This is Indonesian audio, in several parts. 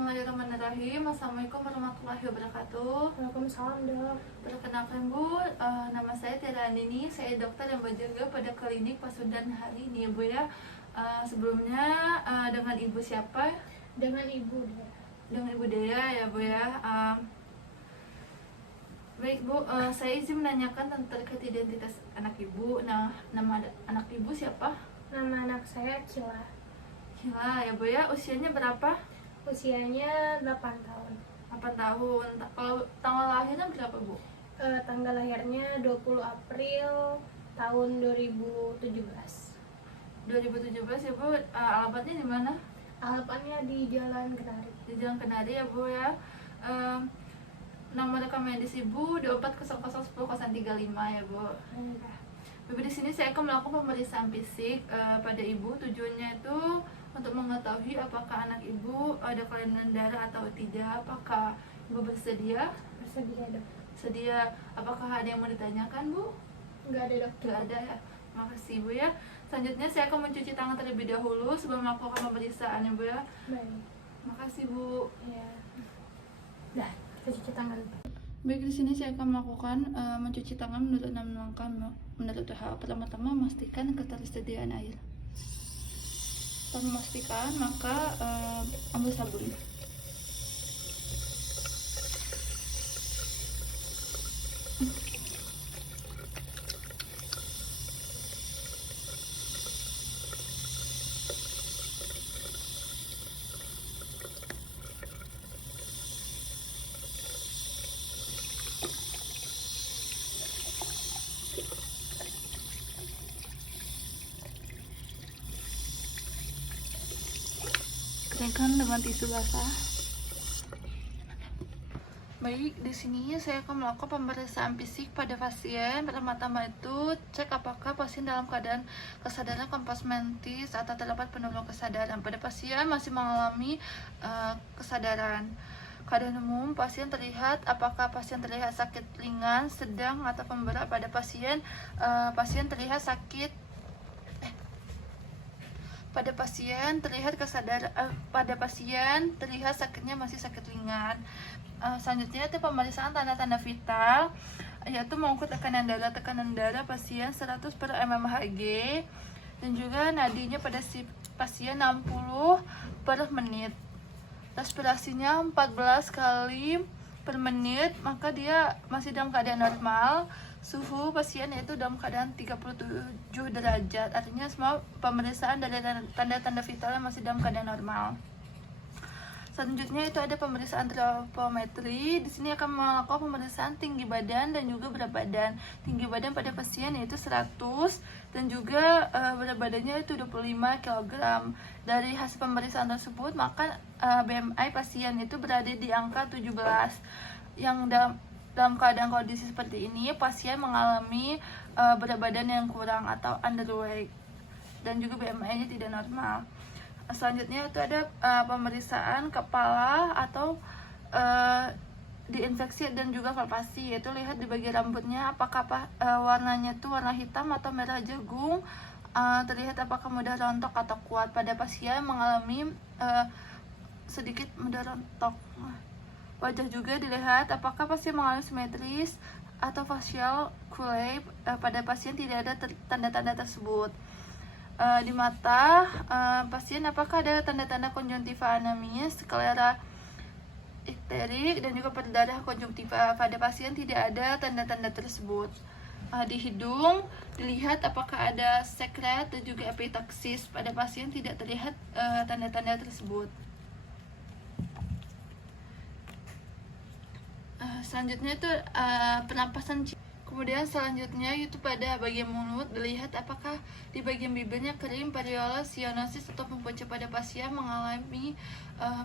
Bismillahirrahmanirrahim. Assalamualaikum warahmatullahi wabarakatuh. Waalaikumsalam, Dok. Perkenalkan Bu, nama saya Tiara Andini. Saya dokter yang berjaga pada klinik Pasundan hari ini ya Bu ya. Sebelumnya dengan Ibu siapa? Dengan Ibu, Dok. Dengan Ibu Dea ya Bu ya. Baik Bu, saya izin menanyakan tentang terkait identitas anak Ibu. Nah, nama anak Ibu siapa? Nama anak saya Cila. Hila ya Bu ya. Usianya berapa? Usianya 8 tahun. 8 tahun. Kalau tanggal lahirnya berapa Bu? Tanggal lahirnya 20 April tahun 2017. 2017 ya Bu. Alamatnya di mana? Alamatnya di Jalan Kenari. Di Jalan Kenari ya Bu ya. Nomor rekam medis Ibu 2400101035 ya Bu. Ibu di sini saya akan melakukan pemeriksaan fisik pada Ibu. Tujuannya itu untuk mengetahui apakah anak Ibu ada kelainan darah atau tidak. Apakah Ibu bersedia? Bersedia, Dok. Sedia. Apakah ada yang mau ditanyakan Bu? Nggak ada, Dok. Nggak ada ya. Makasih Bu ya. Selanjutnya saya akan mencuci tangan terlebih dahulu sebelum melakukan pemeriksaan ya Bu ya. Baik. Makasih Bu. Ya. Dah, kita cuci tangan. Baik, di sini saya akan melakukan mencuci tangan menurut 6 langkah menurut WHO. Pertama-tama memastikan ketersediaan air. Setelah memastikan, maka ambil sabun. Keringkan dengan tisu basah. Baik, di sini saya akan melakukan pemeriksaan fisik pada pasien. Pertama-tama itu cek apakah pasien dalam keadaan kesadaran kompas mentis atau terdapat penurunan kesadaran. Pada pasien masih mengalami kesadaran. Keadaan umum pasien terlihat, apakah pasien terlihat sakit ringan, sedang atau pemberat. Pada pasien terlihat sakit. Pada pasien terlihat pada pasien terlihat sakitnya masih sakit ringan. Selanjutnya itu pemeriksaan tanda-tanda vital, yaitu mengukur tekanan darah pasien 100 per mmHg, dan juga nadinya pada si pasien 60 per menit. Respirasinya 14 kali per menit, maka dia masih dalam keadaan normal. Suhu pasien yaitu dalam keadaan 37 derajat. Artinya semua pemeriksaan dari tanda-tanda vitalnya masih dalam keadaan normal. Selanjutnya itu ada pemeriksaan tropometri. Di sini akan melakukan pemeriksaan tinggi badan dan juga berat badan. Tinggi badan pada pasien yaitu 100 dan juga berat badannya itu 25 kg. Dari hasil pemeriksaan tersebut, maka BMI pasien itu berada di angka 17. Yang dalam keadaan kondisi seperti ini, pasien mengalami berat badan yang kurang atau underweight dan juga BMI-nya tidak normal. Selanjutnya itu ada pemeriksaan kepala atau diinfeksi dan juga palpasi, yaitu lihat di bagian rambutnya apakah warnanya itu warna hitam atau merah jagung, terlihat apakah mudah rontok atau kuat. Pada pasien mengalami sedikit mudah rontok. Wajah juga dilihat apakah pasien mengalami simetris atau facial collapse. Pada pasien tidak ada tanda-tanda tersebut. Di mata pasien apakah ada tanda-tanda konjungtiva anamis, sklera ikterik, dan juga berdarah konjungtiva. Pada pasien tidak ada tanda-tanda tersebut. Di hidung dilihat apakah ada sekret dan juga epitaksis. Pada pasien tidak terlihat tanda-tanda tersebut. Selanjutnya itu pernapasan. Kemudian selanjutnya itu pada bagian mulut dilihat apakah di bagian bibirnya kering, variola, cyanosis atau pucat. Pada pasien mengalami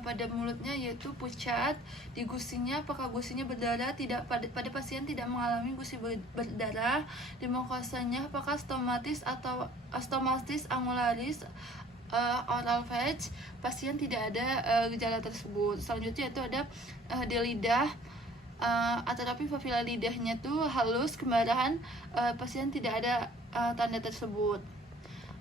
pada mulutnya yaitu pucat. Di gusinya apakah gusinya berdarah? Tidak. Pada pasien tidak mengalami gusi berdarah. Di mukosanya apakah stomatis atau stomatis angularis oral phage? Pasien tidak ada gejala tersebut. Selanjutnya itu ada di lidah. Atrofi papila lidahnya tuh halus, kemarahan, pasien tidak ada tanda tersebut.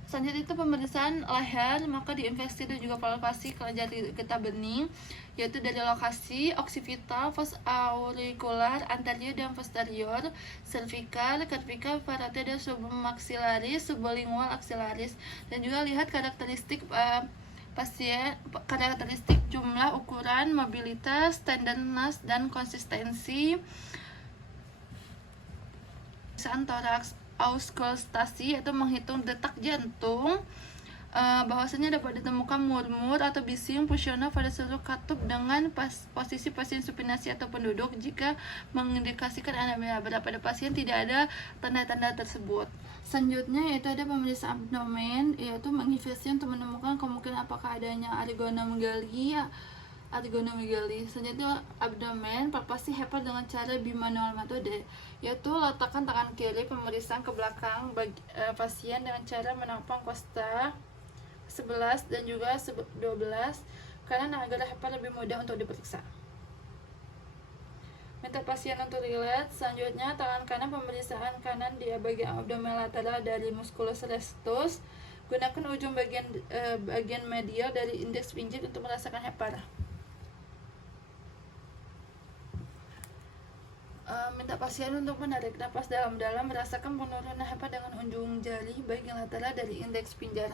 Selanjutnya itu pemeriksaan leher, maka diinvestasi dan juga palpasi kelenjar getah bening, yaitu dari lokasi oksipital, post aurikular, anterior dan posterior, cervical, cervical, parotid dan submaxillaris, sublingual axillaris, dan juga lihat karakteristik pasien, karakteristik jumlah, ukuran, mobilitas, tenderness, dan konsistensi. Pemeriksaan toraks auskultasi atau menghitung detak jantung, bahwasanya dapat ditemukan murmur atau bising fusional pada seluruh katup dengan posisi pasien supinasi atau penduduk jika mengindikasikan anemia berat. Pada pasien tidak ada tanda-tanda tersebut. Selanjutnya yaitu ada pemeriksaan abdomen, yaitu menginvestigasi untuk menemukan kemungkinan apakah adanya arigonomegaly. Selanjutnya abdomen, palpasi hepat dengan cara bimanual metode, yaitu letakkan tangan kiri pemeriksaan ke belakang pasien dengan cara menampang kosta 11 dan juga 12 karena agar hepat lebih mudah untuk diperiksa. Minta pasien untuk relate. Selanjutnya tangan kanan, pemeriksaan kanan di bagian abdomen lateral dari musculus rectus. Gunakan ujung bagian medial dari indeks pinggir untuk merasakan hepar. Minta pasien untuk menarik napas dalam-dalam, merasakan penurunan hepat dengan ujung jari bagian lateral dari indeks pinggir.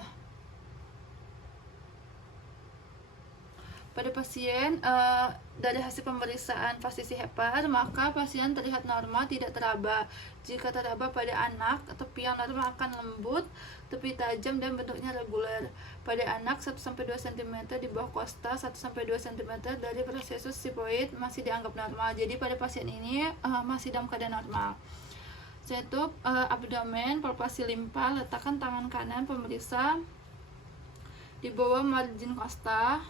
Pada pasien dari hasil pemeriksaan posisi hepar, maka pasien terlihat normal, tidak teraba. Jika teraba pada anak, tepi yang normal akan lembut, tepi tajam dan bentuknya reguler. Pada anak 1-2 cm di bawah kosta, 1-2 cm dari prosesus sifoid masih dianggap normal. Jadi pada pasien ini masih dalam keadaan normal. Yaitu abdomen, palpasi limpa, letakkan tangan kanan pemeriksa di bawah margin kosta.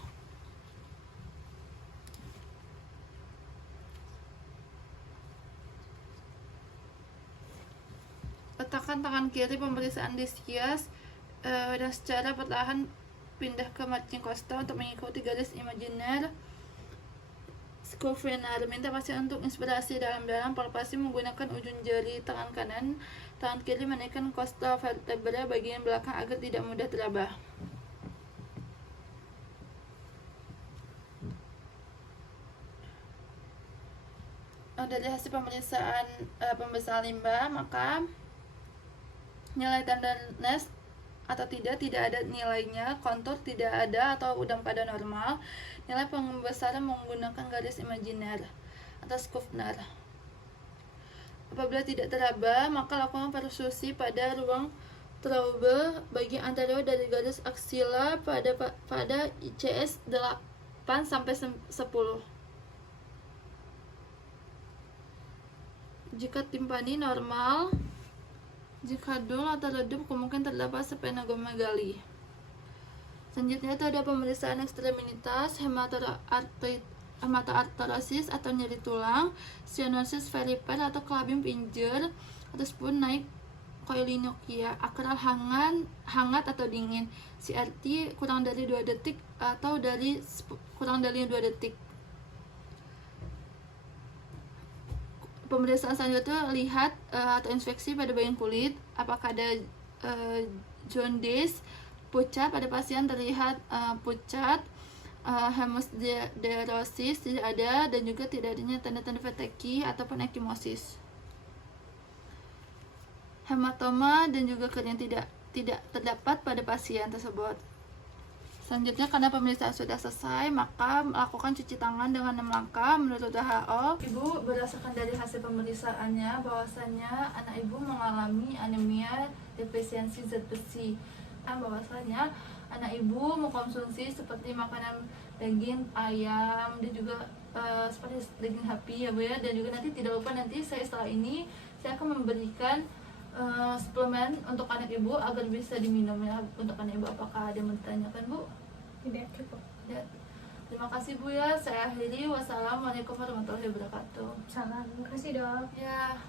Letakkan tangan kiri pemeriksaan diskias dan secara perlahan pindah ke margin kosta untuk mengikuti garis imajiner scovenar. Minta pasien untuk inspirasi dalam-dalam, palpasi menggunakan ujung jari tangan kanan, tangan kiri menaikkan kosta vertebra bagian belakang agar tidak mudah teraba. Dari hasil pemeriksaan limbah, maka nilai tenderness atau tidak ada nilainya, kontur tidak ada atau dalam keadaan normal. Nilai pembesaran menggunakan garis imajiner atau scovenar. Apabila tidak teraba, maka lakukan perfusi pada ruang traube bagian anterior dari garis aksila pada ICS 8-10. Jika timpani normal, jika dull atau redup, kemungkinan terdapat splenomegaly. Selanjutnya itu ada pemeriksaan ekstremitas, hematoarterosis atau nyeri tulang, cyanosis perifer atau kelabing pinjer, ataupun naik koilinokia, akral hangat atau dingin, CRT kurang dari 2 detik atau kurang dari 2 detik. Pemeriksaan selanjutnya lihat atau inspeksi pada bagian kulit, apakah ada jaundice, pucat. Pada pasien terlihat pucat, hemosderosis tidak ada, dan juga tidak adanya tanda-tanda peteki ataupun ekimosis. Hematoma dan juga kering tidak terdapat pada pasien tersebut. Selanjutnya, karena pemeriksaan sudah selesai, maka melakukan cuci tangan dengan 6 langkah menurut WHO. Ibu berdasarkan dari hasil pemeriksaannya bahwasanya anak ibu mengalami anemia defisiensi zat besi. Bahwasanya anak ibu mengkonsumsi seperti makanan daging ayam dan juga seperti daging sapi ya Bu ya, dan juga nanti tidak lupa nanti setelah ini saya akan memberikan suplemen untuk anak ibu agar bisa diminum ya. Untuk anak ibu apakah ada yang ditanyakan Bu? Tidak cukup. Ya. Terima kasih Bu ya. Saya akhiri. Wassalamualaikum warahmatullahi wabarakatuh. Salam. Terima kasih Dok. Ya.